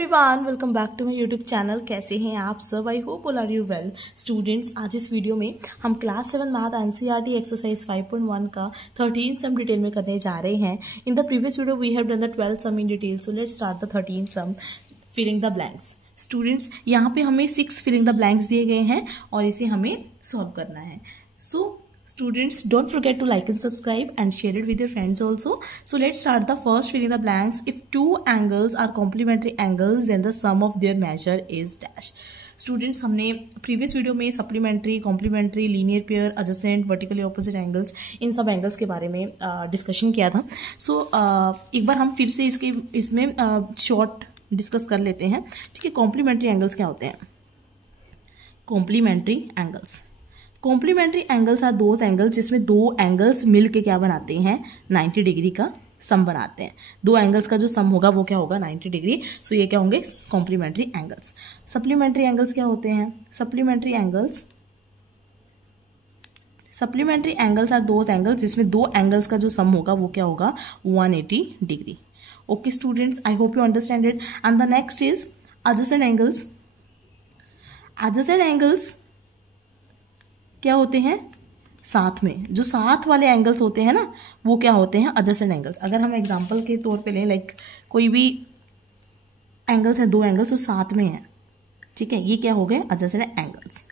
Everyone, welcome back to my YouTube channel. कैसे हैं आप सब? I hope all are you well. Students, आज इस वीडियो में हम क्लास 7 मैथ एनसीईआरटी एक्सरसाइज 5.1 का 13 सम डिटेल में करने जा रहे हैं। In the previous video we have done the 12 sum in detail, so let's start the 13 sum, filling the blanks. Students, यहाँ पे हमें 6 फिलिंग द ब्लैंक्स दिए गए हैं और इसे हमें सॉल्व करना है। सो students, don't forget to like and subscribe and share it with your friends also. So let's start the first filling the blanks. If two angles are complementary angles, then the sum of their measure is dash. Students, हमने previous video में supplementary, complementary, linear pair, adjacent, vertically opposite angles, इन सब angles के बारे में discussion किया था। सो एक बार हम फिर से इसमें शॉर्ट डिस्कस कर लेते हैं। ठीक है, कॉम्प्लीमेंट्री एंगल्स क्या होते हैं? Complementary angles, complementary angles are those angles जिसमें दो एंगल्स मिलके क्या बनाते हैं? 90 डिग्री का सम बनाते हैं। दो एंगल्स का जो सम होगा वो क्या होगा? 90 डिग्री। सो ये क्या होंगे? Complementary angles. सप्लीमेंट्री एंगल्स क्या होते हैं? Supplementary angles are those angles जिसमें दो एंगल्स का जो सम होगा वो क्या होगा? 180 degree. Okay students, I hope you understand it. And the next is adjacent angles. Adjacent angles क्या होते हैं? साथ में जो साथ वाले एंगल्स होते हैं ना, वो क्या होते हैं? Adjacent angles. अगर हम एग्जांपल के तौर पे लें, लाइक कोई भी एंगल्स है, दो एंगल्स तो साथ में है, ठीक है, ये क्या हो गए? Adjacent angles.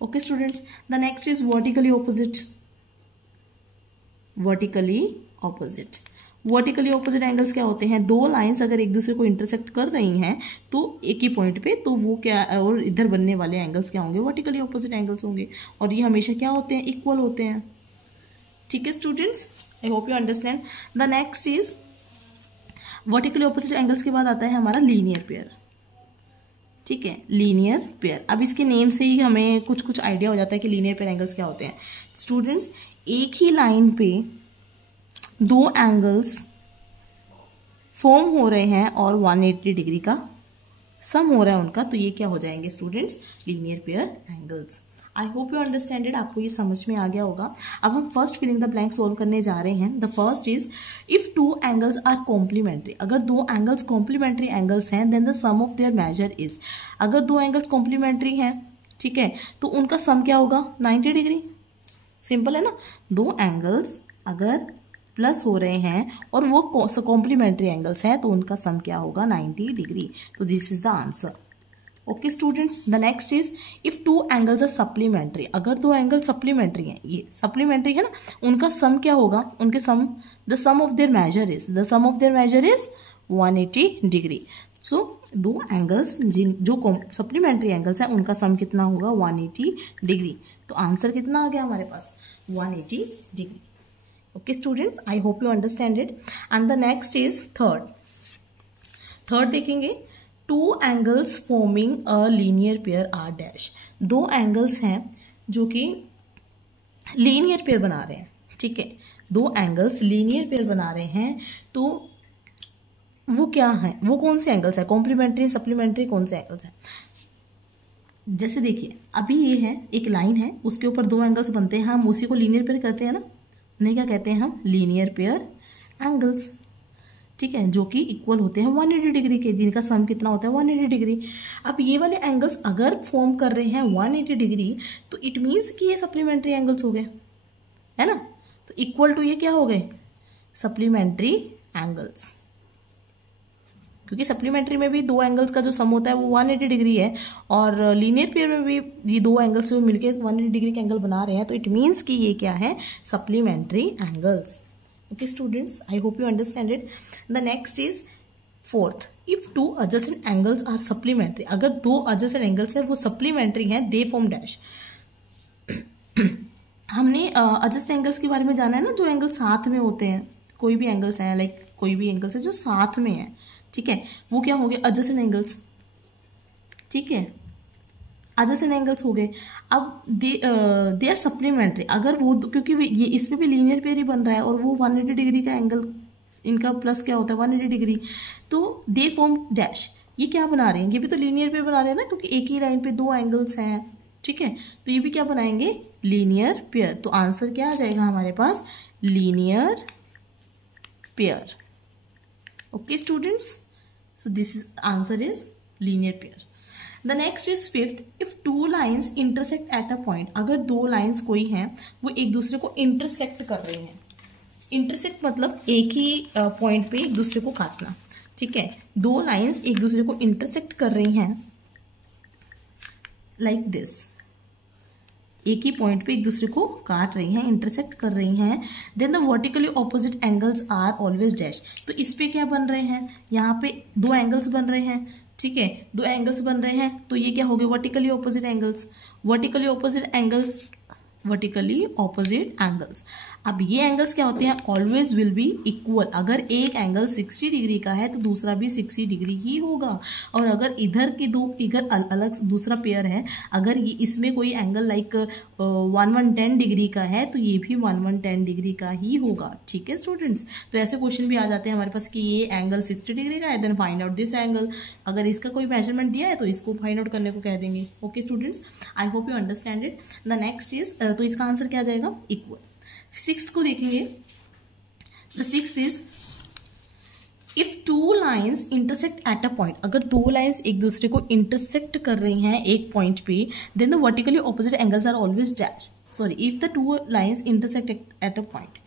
Okay students, the next is vertically opposite. Vertically opposite, vertically opposite angles क्या होते हैं? दो लाइंस अगर एक दूसरे को इंटरसेक्ट कर रही हैं तो एक ही पॉइंट पे, तो वो क्या, और इधर बनने वाले एंगल्स क्या होंगे? वर्टिकली ऑपोजिट एंगल्स होंगे। और ये हमेशा क्या होते हैं? इक्वल होते हैं। ठीक है students, I hope you understand. The next is vertically opposite angles के बाद आता है हमारा लीनियर पेयर। ठीक है, लीनियर पेयर। अब इसके नेम से ही हमें कुछ कुछ आइडिया हो जाता है कि लीनियर पेयर एंगल्स क्या होते हैं। स्टूडेंट्स, एक ही लाइन पे दो एंगल्स फॉर्म हो रहे हैं और 180 डिग्री का सम हो रहा है उनका, तो ये क्या हो जाएंगे students? Linear pair angles. I hope you understand it. आपको ये समझ में आ गया होगा। अब हम first filling the blank solve करने जा रहे हैं। The first is if two angles are complementary. अगर दो एंगल्स कॉम्प्लीमेंट्री एंगल्स हैं, then the sum of their measure is. अगर दो एंगल्स कॉम्प्लीमेंट्री हैं, ठीक है, तो उनका सम क्या होगा? 90 डिग्री। सिंपल है ना। दो एंगल्स अगर प्लस हो रहे हैं और वो कॉम्प्लीमेंट्री एंगल्स हैं, तो उनका सम क्या होगा? 90 डिग्री। तो this is the answer. Okay students, the next is if two angles are supplementary. अगर दो एंगल सप्लीमेंट्री हैं, ये सप्लीमेंट्री है ना, उनका सम क्या होगा? उनके sum, the sum of their measure is, the sum of their measure is 180 degree. So दो एंगल्स जो सप्लीमेंट्री एंगल्स हैं, उनका सम कितना होगा? 180 डिग्री। तो आंसर कितना आ गया हमारे पास? 180 degree. Okay students, I hope you understand it. And the next is third देखेंगे। two angles forming a linear pair are dash। दो एंगल्स हैं जो कि लीनियर पेयर बना रहे हैं। ठीक है, दो एंगल्स लीनियर पेयर बना रहे हैं, तो वो क्या है? वो कौन से एंगल्स है? कॉम्प्लीमेंट्री, सप्लीमेंट्री, कौन से एंगल्स है? जैसे देखिए, अभी ये है, एक लाइन है, उसके ऊपर दो एंगल्स बनते हैं, हम उसी को लीनियर पेयर कहते हैं ना। उन्हें क्या कहते हैं हम? Linear pair angles. ठीक है, जो कि इक्वल होते हैं 180 डिग्री के, जिनका सम कितना होता है? 180 डिग्री। अब ये वाले एंगल्स अगर फॉर्म कर रहे हैं 180 डिग्री, तो इट मीन्स कि ये सप्लीमेंट्री एंगल्स हो गए, है ना। तो इक्वल टू ये क्या हो गए? Supplementary angles. क्योंकि सप्लीमेंट्री में भी दो एंगल्स का जो सम होता है वो 180 डिग्री है, और लीनियर पेयर में भी ये दो एंगल्स जो मिलके 180 डिग्री के एंगल बना रहे हैं, तो इट मीन्स कि ये क्या है? Supplementary angles. Okay students, I hope you understand it. The next is fourth, if two adjacent angles are supplementary. अगर दो एडजेसेंट एंगल्स है वो सप्लीमेंट्री हैं, दे फॉर्म डैश। हमने एडजेसेंट एंगल्स के बारे में जाना है ना, जो एंगल साथ में होते हैं। कोई भी एंगल्स हैं, लाइक कोई भी एंगल्स है जो साथ में है, ठीक है, वो क्या होंगे? Adjacent angles. ठीक है, एडजेसेंट एंगल्स हो गए। अब दे आर सप्लीमेंट्री। अगर वो, क्योंकि ये इसमें भी लीनियर पेयर ही बन रहा है और वो 180 डिग्री का एंगल, इनका प्लस क्या होता है? 180 डिग्री। तो दे फॉर्म डैश। ये क्या बना रहे हैं? ये भी तो लीनियर पेयर बना रहे हैं ना, क्योंकि एक ही लाइन पे दो एंगल्स हैं। ठीक है, तो ये भी क्या बनाएंगे? Linear pair. तो आंसर क्या आ जाएगा हमारे पास? Linear pair. Okay students, So this is answer is linear pair. The next is fifth, if two lines intersect at a point, अगर दो lines कोई हैं वो एक दूसरे को intersect कर रही हैं, intersect मतलब एक ही point पे एक दूसरे को काटना, ठीक है। दो lines एक दूसरे को intersect कर रही हैं like this, एक ही पॉइंट पे एक दूसरे को काट रही हैं, इंटरसेक्ट कर रही हैं, then the vertically opposite angles are always dash. तो इस पे क्या बन रहे हैं, यहाँ पे दो एंगल्स बन रहे हैं, ठीक है, दो एंगल्स बन रहे हैं, तो ये क्या हो गए vertically opposite angles. Vertically opposite angles, vertically opposite angles. अब ये एंगल्स क्या होते हैं, ऑलवेज विल बी इक्वल। अगर एक एंगल 60 डिग्री का है तो दूसरा भी 60 डिग्री ही होगा, और अगर इधर की दो इधर अलग दूसरा पेयर है, अगर ये इसमें कोई एंगल लाइक 110 डिग्री का है तो ये भी 110 डिग्री का ही होगा, ठीक है स्टूडेंट्स। तो ऐसे क्वेश्चन भी आ जाते हैं हमारे पास कि ये एंगल 60 डिग्री का है, then find out this angle. अगर इसका कोई मेजरमेंट दिया है तो इसको फाइंड आउट करने को कह देंगे। Okay students, I hope you understand it. The next is, तो इसका आंसर क्या आ जाएगा, इक्वल। सिक्स्थ को देखेंगे, the sixth is if to lines intersect at a point, अगर दो लाइन्स एक दूसरे को इंटरसेक्ट कर रही हैं एक पॉइंट पे, then the vertically opposite angles are always dash. Sorry, if the two lines intersect at a point,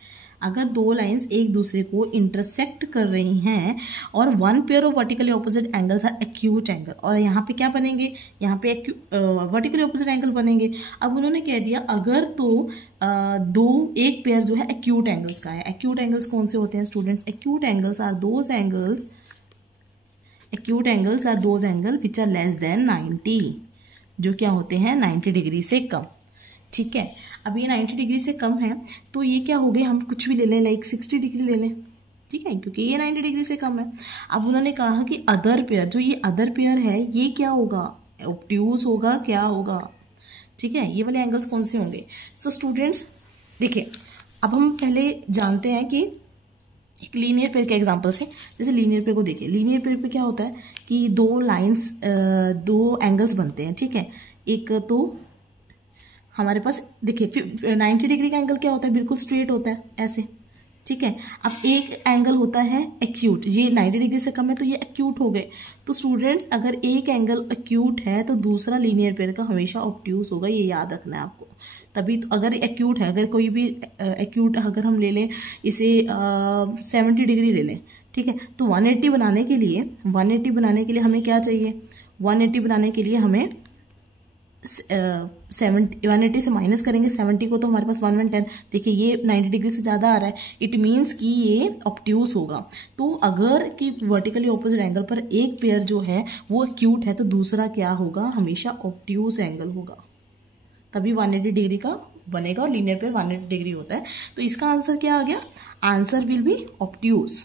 अगर दो लाइन्स एक दूसरे को इंटरसेक्ट कर रही हैं और one pair of vertically opposite angles are acute angle, और यहाँ पे क्या बनेंगे, यहाँ पे वर्टिकली ऑपोजिट एंगल बनेंगे। अब उन्होंने कह दिया अगर तो एक पेयर जो है एक्यूट एंगल्स का है। एक्यूट एंगल्स कौन से होते हैं students, acute angles are those angle which are less than 90, जो क्या होते हैं 90 डिग्री से कम, ठीक है। अब ये 90 डिग्री से कम है तो ये क्या हो गए, हम कुछ भी ले लें लाइक 60 डिग्री ले लें, ठीक है, क्योंकि ये 90 डिग्री से कम है। अब उन्होंने कहा कि अदर पेयर, जो ये अदर पेयर है ये क्या होगा, ऑब्ट्यूज होगा, क्या होगा, ठीक है। ये वाले एंगल्स कौन से होंगे। सो स्टूडेंट्स देखिए, अब हम पहले जानते हैं कि एक लीनियर पेयर के एग्जांपल्स है। जैसे लीनियर पेयर को देखिए, लीनियर पेयर पे क्या होता है कि दो लाइंस, दो एंगल्स बनते हैं, ठीक है। एक तो हमारे पास देखिए 90 डिग्री का एंगल क्या होता है, बिल्कुल स्ट्रेट होता है ऐसे, ठीक है। अब एक एंगल होता है एक्यूट, ये 90 डिग्री से कम है तो ये एक्यूट हो गए। तो स्टूडेंट्स अगर एक एंगल एक्यूट है तो दूसरा लीनियर पेयर का हमेशा ऑब्ट्यूज होगा, ये याद रखना है आपको। तभी तो अगर एक्यूट है, अगर कोई भी एक्यूट अगर हम ले लें इसे 70 डिग्री ले लें, ठीक है, तो 180 बनाने के लिए हमें क्या चाहिए, 180 बनाने के लिए हमें 180 से माइनस करेंगे 70 को, तो हमारे पास 110। देखिए ये 90 डिग्री से ज़्यादा आ रहा है, इट मीन्स कि ये ऑब्ट्यूज होगा। तो अगर कि वर्टिकली ऑपोजिट एंगल पर एक पेयर जो है वो एक्यूट है तो दूसरा क्या होगा, हमेशा ऑब्ट्यूज एंगल होगा, तभी 180 डिग्री का बनेगा, और लीनियर पेयर 180 डिग्री होता है। तो इसका आंसर क्या आ गया, answer will be obtuse.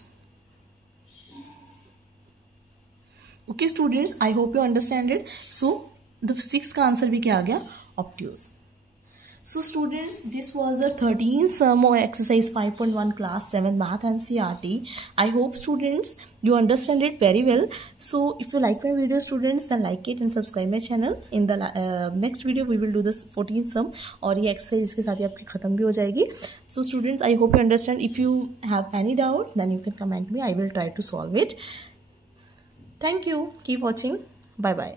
Okay students, I hope you understand it. So the sixth का आंसर भी क्या आ गया, obtuse. So students, this was the 13th sum of exercise 5.1 class 7 math and CRT. I hope students you understand it very well. So if you like my video students, then like it and subscribe my channel. In the next video we will do this 14th sum, और ये exercise इसके साथ ही आपकी खत्म भी हो जाएगी. So students, I hope you understand. If you have any doubt, then you can comment me. I will try to solve it. Thank you. Keep watching. Bye bye.